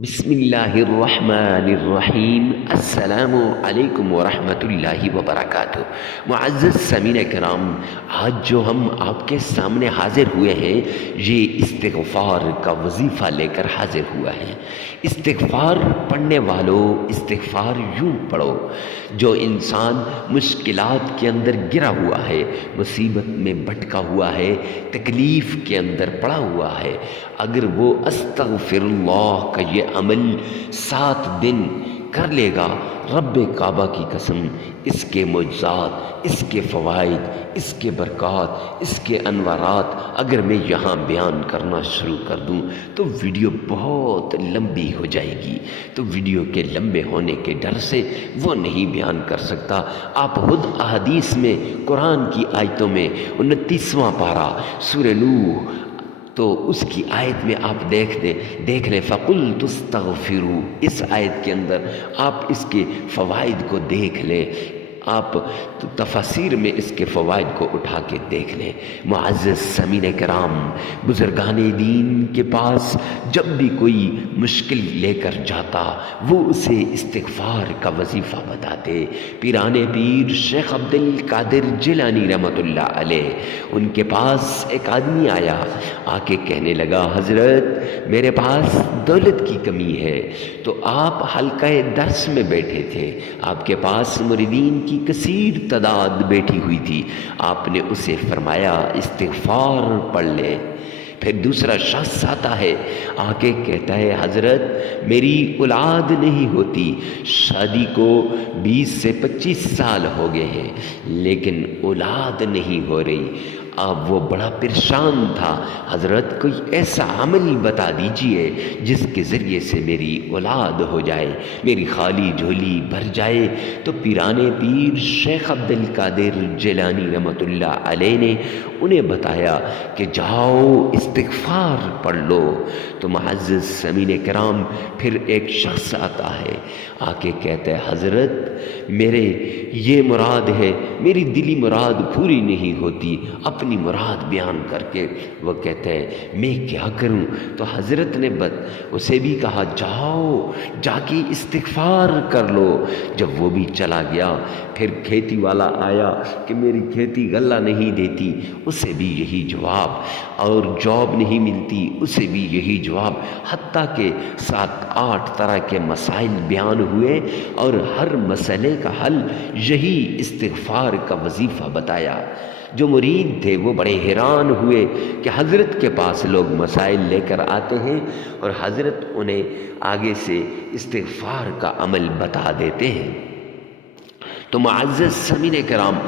بسم اللہ الرحمن الرحیم السلام علیکم ورحمۃ اللہ وبرکاتہ۔ معزز سامعین کرام، آج جو ہم آپ کے سامنے حاضر ہوئے ہیں یہ استغفار کا وظیفہ لے کر حاضر ہوا ہے۔ استغفار پڑھنے والوں استغفار یوں پڑھو۔ جو انسان مشکلات کے اندر گرا ہوا ہے، مصیبت میں بھٹکا ہوا ہے، تکلیف کے اندر پڑا ہوا ہے، اگر وہ استغفر اللہ کا یہ عمل 7 دن کر لے گا، رب کعبہ کی قسم اس کے معجزات، اس کے فوائد، اس کے برکات، اس کے انوارات اگر میں یہاں بیان کرنا شروع کر دوں تو ویڈیو بہت لمبی ہو جائے گی، تو ویڈیو کے لمبے ہونے کے ڈر سے وہ نہیں بیان کر سکتا۔ آپ خود احادیث میں، قرآن کی آیتوں میں 29واں پارہ سورہ نوح، تو اس کی آیت میں آپ دیکھ لیں فَقُلْتُ اسْتَغْفِرُوا، اس آیت کے اندر آپ اس کے فوائد کو دیکھ لیں، آپ تفاسیر میں اس کے فوائد کو اٹھا کے دیکھ لیں۔ معزز سامعین کرام، بزرگان دین کے پاس جب بھی کوئی مشکل لے کر جاتا وہ اسے استغفار کا وظیفہ بتاتے۔ پیران پیر شیخ عبد القادر جیلانی رحمۃ اللہ علیہ، ان کے پاس ایک آدمی آیا، آ کے کہنے لگا حضرت میرے پاس دولت کی کمی ہے۔ تو آپ حلقہ درس میں بیٹھے تھے، آپ کے پاس مریدین کی کثیر تعداد بیٹھی ہوئی تھی، آپ نے اسے فرمایا استغفار پڑھ لے۔ پھر دوسرا شخص آتا ہے، آ کے کہتا ہے حضرت میری اولاد نہیں ہوتی، شادی کو 20 سے 25 سال ہو گئے ہیں لیکن اولاد نہیں ہو رہی۔ اب وہ بڑا پریشان تھا، حضرت کوئی ایسا عمل بتا دیجئے جس کے ذریعے سے میری اولاد ہو جائے، میری خالی جھولی بھر جائے۔ تو پیران پیر شیخ عبد القادر جیلانی رحمۃ اللہ علیہ نے انہیں بتایا کہ جاؤ استغفار پڑھ لو۔ تو معزز سامعین کرام، پھر ایک شخص آتا ہے، آ کے کہتا ہے حضرت میرے یہ مراد ہے، میری دلی مراد پوری نہیں ہوتی، اپنی مراد بیان کر کے وہ کہتا ہے میں کیا کروں؟ تو حضرت نے اسے بھی کہا جاؤ جا کے استغفار کر لو۔ جب وہ بھی چلا گیا، پھر کھیتی والا آیا کہ میری کھیتی غلہ نہیں دیتی، اسے بھی یہی جواب، اور جاب نہیں ملتی، اسے بھی یہی جواب، حتیٰ کہ 7-8 طرح کے مسائل بیان ہوئے اور ہر مسئلے کا حل یہی استغفار کا وظیفہ بتایا۔ جو مرید تھے وہ بڑے حیران ہوئے کہ حضرت کے پاس لوگ مسائل لے کر آتے ہیں اور حضرت انہیں آگے سے استغفار کا عمل بتا دیتے ہیں۔ تو معزز سامعین کرام،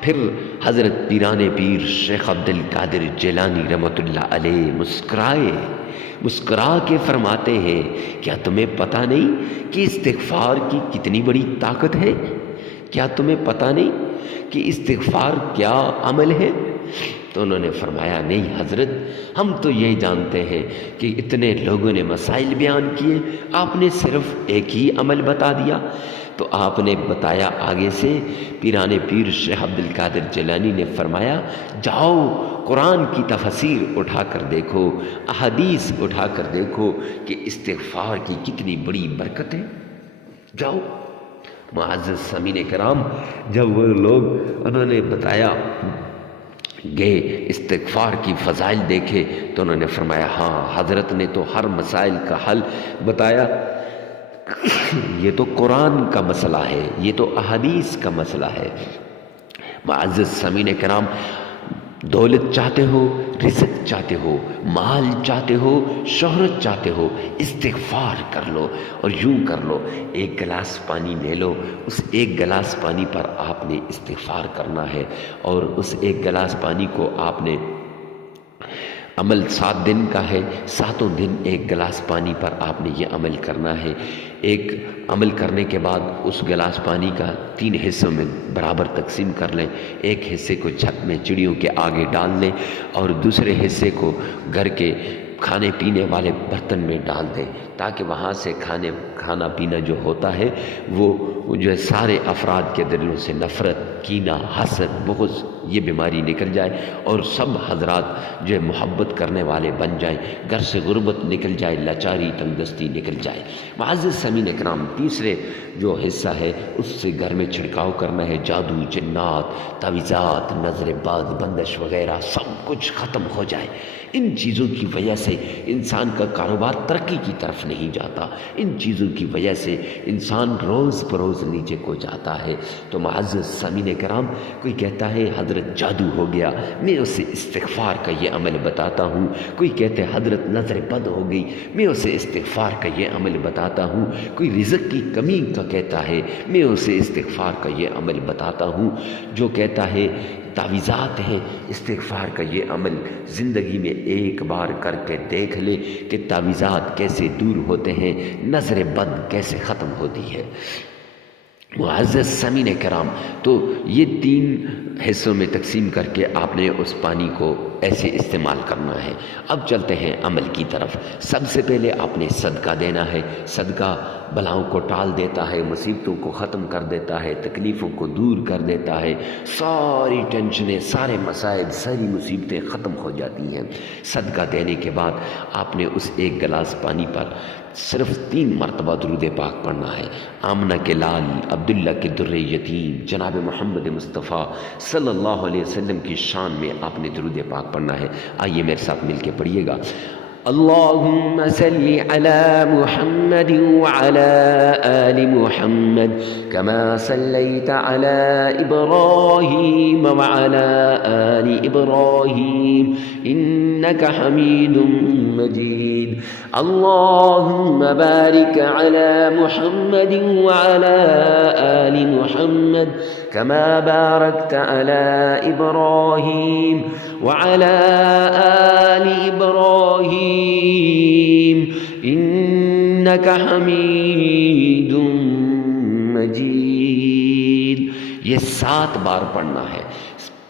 پھر حضرت پیران پیر شیخ عبد القادر جیلانی رحمۃ اللہ علیہ مسکرا کے فرماتے ہیں کیا تمہیں پتہ نہیں کہ استغفار کی کتنی بڑی طاقت ہے؟ کیا تمہیں پتہ نہیں کہ استغفار کیا عمل ہے؟ تو انہوں نے فرمایا نہیں حضرت، ہم تو یہی جانتے ہیں کہ اتنے لوگوں نے مسائل بیان کیے، آپ نے صرف ایک ہی عمل بتا دیا۔ تو آپ نے بتایا آگے سے، پیران پیر شیخ عبد القادر جیلانی نے فرمایا جاؤ قرآن کی تفسیر اٹھا کر دیکھو، احادیث اٹھا کر دیکھو کہ استغفار کی کتنی بڑی برکت ہے، جاؤ۔ معزز سامعین کرام، جب وہ لوگ انہوں نے بتایا گئے استغفار کی فضائل دیکھے تو انہوں نے فرمایا ہاں حضرت نے تو ہر مسائل کا حل بتایا، یہ تو قرآن کا مسئلہ ہے، یہ تو احادیث کا مسئلہ ہے۔ معزز سامعین کرام، دولت چاہتے ہو، رزق چاہتے ہو، مال چاہتے ہو، شہرت چاہتے ہو، استغفار کر لو اور یوں کر لو، ایک گلاس پانی لے لو، اس ایک گلاس پانی پر آپ نے استغفار کرنا ہے، اور اس ایک گلاس پانی کو آپ نے، عمل 7 دن کا ہے، 7 دن ایک گلاس پانی پر آپ نے یہ عمل کرنا ہے۔ ایک عمل کرنے کے بعد اس گلاس پانی کا 3 حصوں میں برابر تقسیم کر لیں، ایک حصے کو چھت میں چڑیوں کے آگے ڈال لیں اور دوسرے حصے کو گھر کے کھانے پینے والے برتن میں ڈال دیں، تاکہ وہاں سے کھانا پینا جو ہوتا ہے وہ جو ہے سارے افراد کے دلوں سے نفرت، کینہ، حسد، بغض یہ بیماری نکل جائے اور سب حضرات جو ہے محبت کرنے والے بن جائیں، گھر سے غربت نکل جائے، لاچاری تنگدستی نکل جائے۔ معزز سامعین اکرام، تیسرے جو حصہ ہے اس سے گھر میں چھڑکاؤ کرنا ہے، جادو، جنات، تعویذات، نظر بد، بندش وغیرہ سب کچھ ختم ہو جائے۔ ان چیزوں کی وجہ سے انسان کا کاروبار ترقی کی طرف نہیں جاتا، ان چیزوں کی وجہ سے انسان روز بروز نیچے کو جاتا ہے۔ تو معزز سامعین کرام، کوئی کہتا ہے حضرت جادو ہو گیا، میں اسے استغفار کا یہ عمل بتاتا ہوں۔ کوئی کہتے ہیں حضرت نظر بد ہو گئی، میں اسے استغفار کا یہ عمل بتاتا ہوں۔ کوئی رزق کی کمی کا کہتا ہے، میں اسے استغفار کا یہ عمل بتاتا ہوں۔ جو کہتا ہے تعویذات ہیں، استغفار کا یہ عمل زندگی میں ایک بار کر کے دیکھ لے کہ تعویذات کیسے دور ہوتے ہیں، نظر بد کیسے ختم ہوتی ہے۔ معزز سامعین کرام، تو یہ 3 حصوں میں تقسیم کر کے آپ نے اس پانی کو ایسے استعمال کرنا ہے۔ اب چلتے ہیں عمل کی طرف۔ سب سے پہلے آپ نے صدقہ دینا ہے۔ صدقہ بلاؤں کو ٹال دیتا ہے، مصیبتوں کو ختم کر دیتا ہے، تکلیفوں کو دور کر دیتا ہے، ساری ٹینشنیں، سارے مسائل، ساری مصیبتیں ختم ہو جاتی ہیں۔ صدقہ دینے کے بعد آپ نے اس 1 گلاس پانی پر صرف 3 مرتبہ درود پاک پڑھنا ہے۔ آمنہ کے لال، عبداللہ کے در یتیم، جناب محمد مصطفیٰ صلی اللہ علیہ وسلم کی شان میں آپ نے درود پاک پڑھنا ہے۔ آئیے میرے ساتھ مل کے پڑھیے گا۔ اللهم صل على محمد وعلى آل محمد كما صليت على إبراهيم وعلى آل إبراهيم إنك حميد مجيد اللهم بارك على محمد وعلى آل محمد كما باركت على إبراهيم وعلى آل إبراهيم إنك حميد مجيد۔ یہ 7 بار پڑھنا ہے۔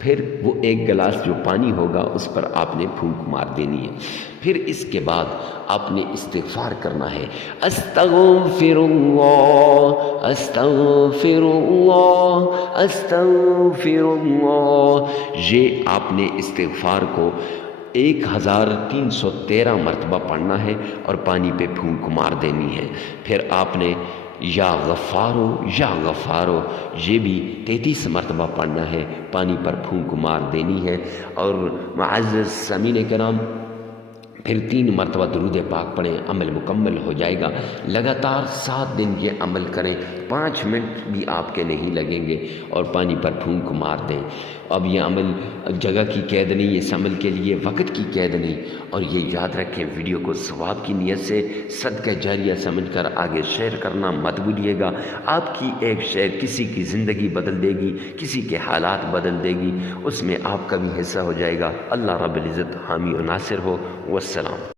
پھر وہ 1 گلاس جو پانی ہوگا اس پر آپ نے پھونک مار دینی ہے۔ پھر اس کے بعد آپ نے استغفار کرنا ہے۔ استغفر اللہ، استغفر اللہ، استغفر اللہ۔ یہ آپ نے استغفار کو 1313 مرتبہ پڑھنا ہے اور پانی پہ پھونک مار دینی ہے۔ پھر آپ نے یا غفارو یا غفارو یہ بھی 33 مرتبہ پڑھنا ہے، پانی پر پھونک مار دینی ہے۔ اور معزز سامعین کرام، پھر 3 مرتبہ درود پاک پڑھیں، عمل مکمل ہو جائے گا۔ لگاتار 7 دن یہ عمل کریں، 5 منٹ بھی آپ کے نہیں لگیں گے، اور پانی پر پھونک مار دیں۔ اب یہ عمل جگہ کی قید نہیں، اس عمل کے لیے وقت کی قید نہیں۔ اور یہ یاد رکھیں، ویڈیو کو ثواب کی نیت سے صدقہ جاریہ سمجھ کر آگے شیئر کرنا مت بھولیے گا۔ آپ کی ایک شیئر کسی کی زندگی بدل دے گی، کسی کے حالات بدل دے گی، اس میں آپ کا بھی حصہ ہو جائے گا۔ اللہ رب العزت حامی و ناصر ہو۔ والسلام۔